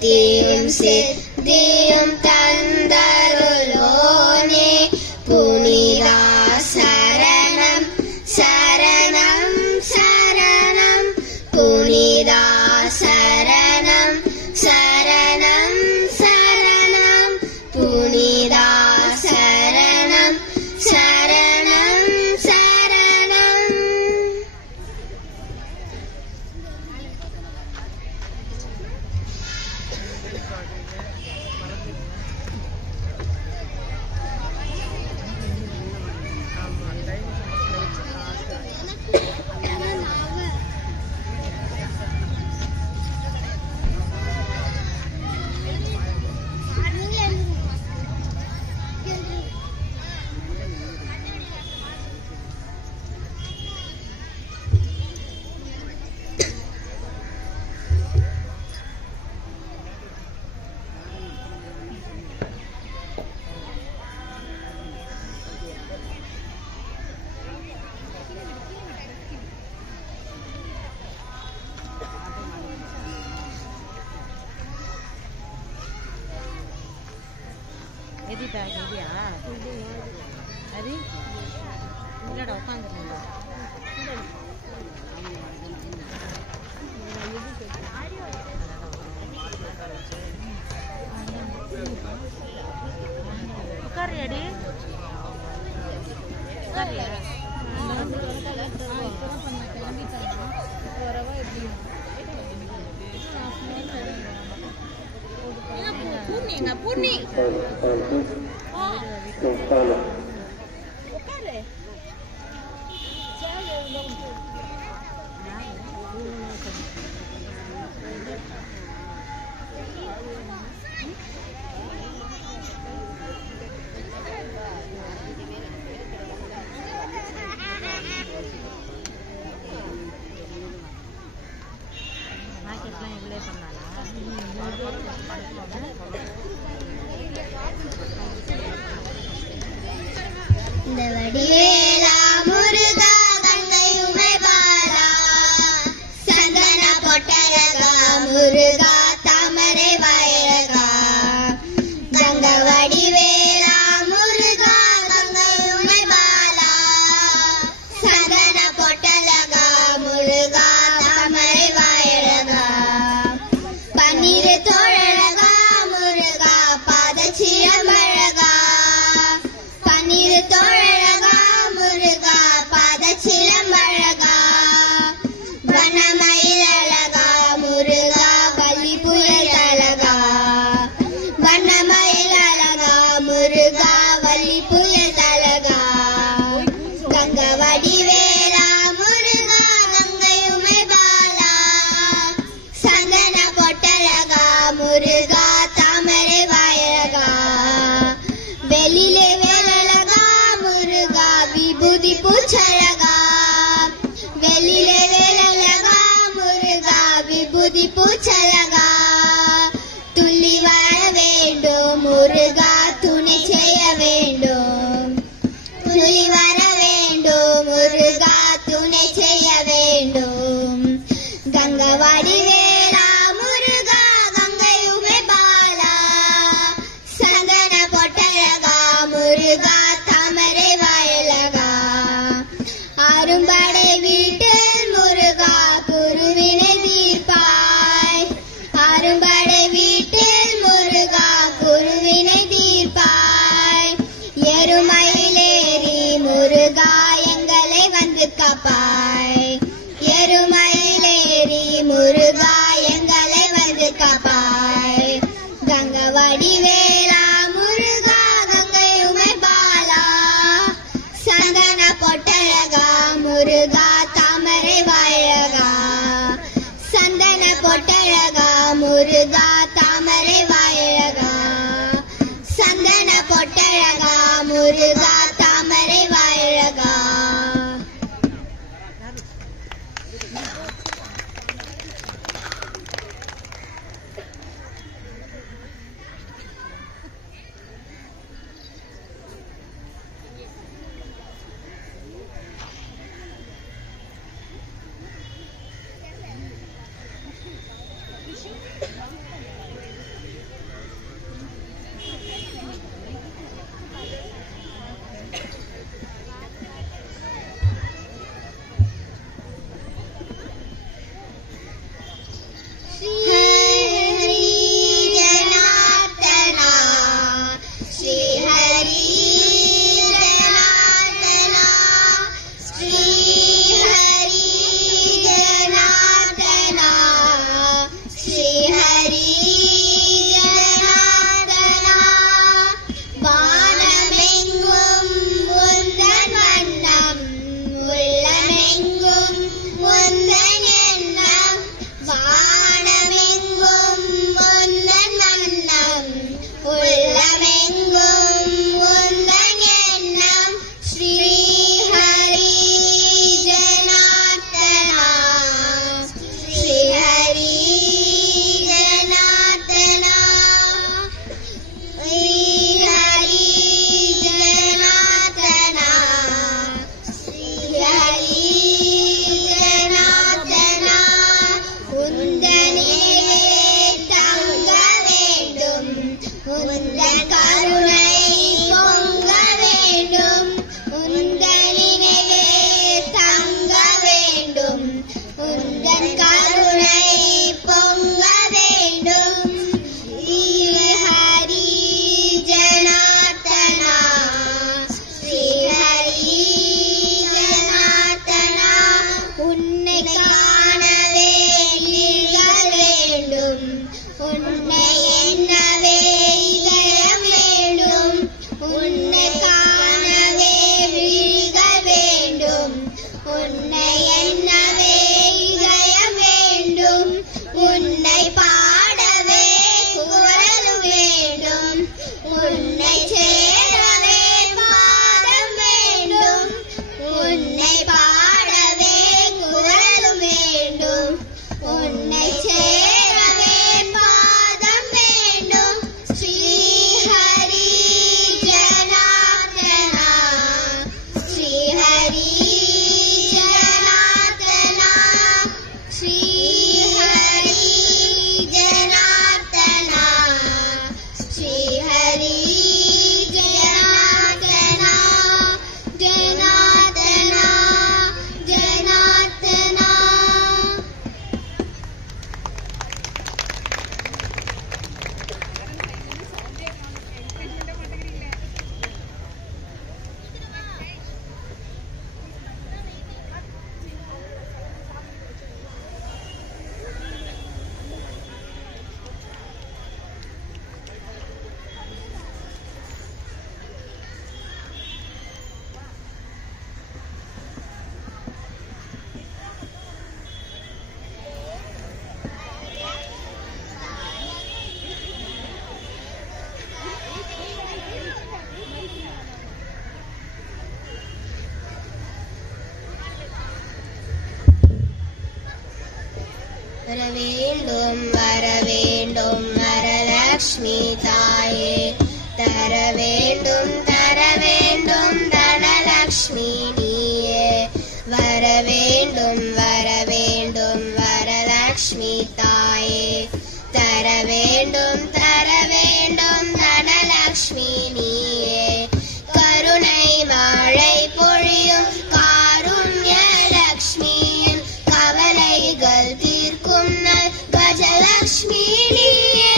முக்தியும் சித்தியும் தந்தருளோனே புனிதா சரணம் சரணம் சரணம் புனிதா சரணம் சரணம் சரணம் புனிதா சரணம் சரணம் சரணம். எதிட்டா எதியா அது இல்லடா உட்காந்துருந்தா உட்காரியாடி உட்காரியா பூர்ணிங்க பூர்ணி மார்க்கெட்லாம் இவ்வளோ பண்ணாலா வரவேண்டும் வரவேண்டும் வரலக்ஷ்மி தாயே தரவேண்டும் தரவேண்டும் தனலக்ஷ்மி நீயே வரவேண்டும் வரவேண்டும் வரலக்ஷ்மி தாயே தரவேண்டும் தரவேண்டும் தனலக்ஷ்மி நீயே கருணை மழை பொழியும் காருண்யலக்ஷ்மியின் கவலைகள் தீர்க்கும் நல் கஜலக்ஷ்மி நீயே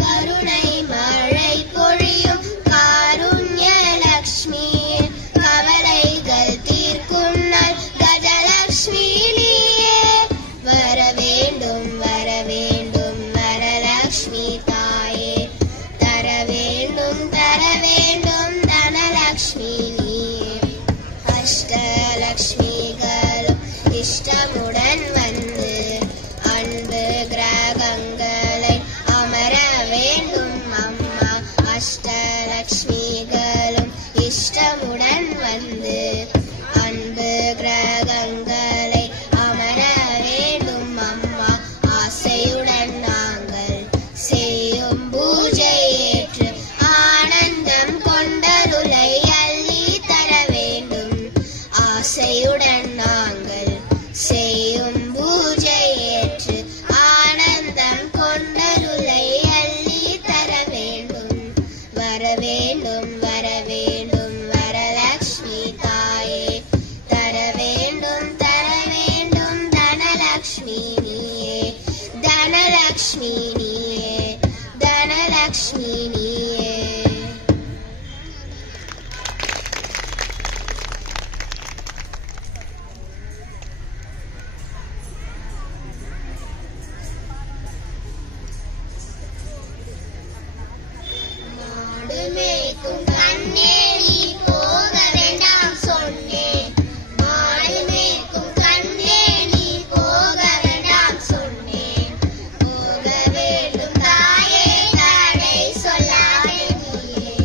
கருணை மழை பொழியும் காருண்யலக்ஷ்மியின் கவலைகள் தீர்க்கும் நல் கஜலக்ஷ்மி நீயே வரவேண்டும் வரவேண்டும் வரலக்ஷ்மி தாயே தரவேண்டும் தரவேண்டும் தனலக்ஷ்மி நீயே அஷ்டலக்ஷ்மிகளும் இஷ்டமுடன் வந்து அன்பு கிரகங்களை அமர வேண்டும் அம்மா அஷ்டலக்ஷ்மிகளும் இஷ்டமுடன் வந்து அன்பு கிரகங்களை அமர வேண்டும் அம்மா ஆசையுடன் நாங்கள் செய்யும் பூஜை ஏற்று ஆனந்தம் கொண்டருளை அள்ளி தர வேண்டும் ஆசையுடன் நாங்கள் செய்யும் பூஜை ஏற்று ஆனந்தம் கொண்டருளை அள்ளி தர வேண்டும் வரவேண்டும் வரவேண்டும் வரலக்ஷ்மி தாயே தரவேண்டும் தரவேண்டும் தனலக்ஷ்மி நீயே தனலக்ஷ்மி நீயே தனலக்ஷ்மி நீயே மாடு மேய்க்கும் கண்ணே நீ போக வேண்டாம் சொன்னேன் மாடு மேய்க்கும் கண்ணே நீ போக வேண்டாம் சொன்னேன் போக வேண்டும் தாயே தடை சொல்லாதே நீயே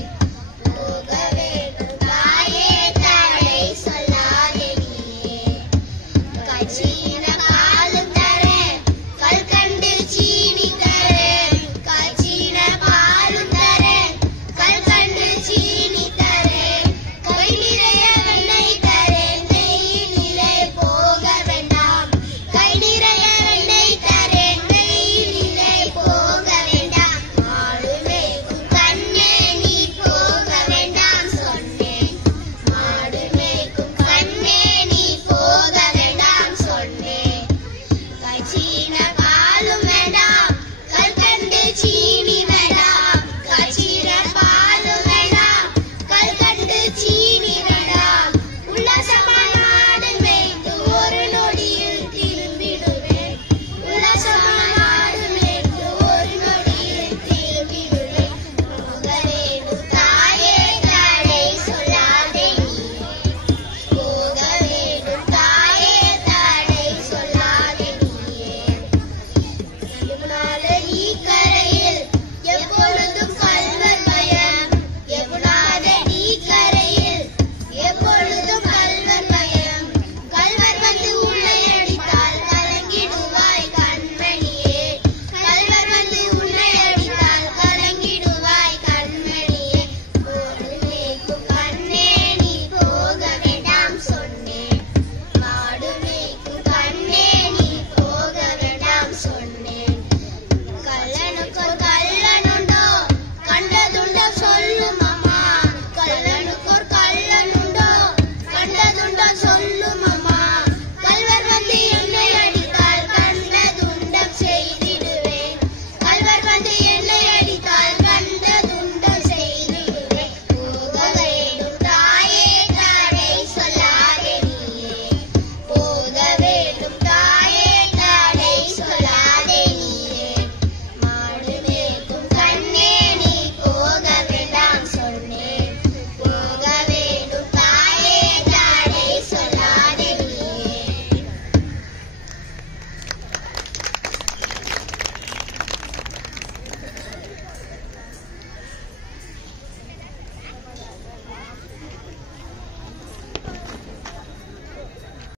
போக வேண்டும் தாயே தடை சொல்லாதே நீயே கட்சி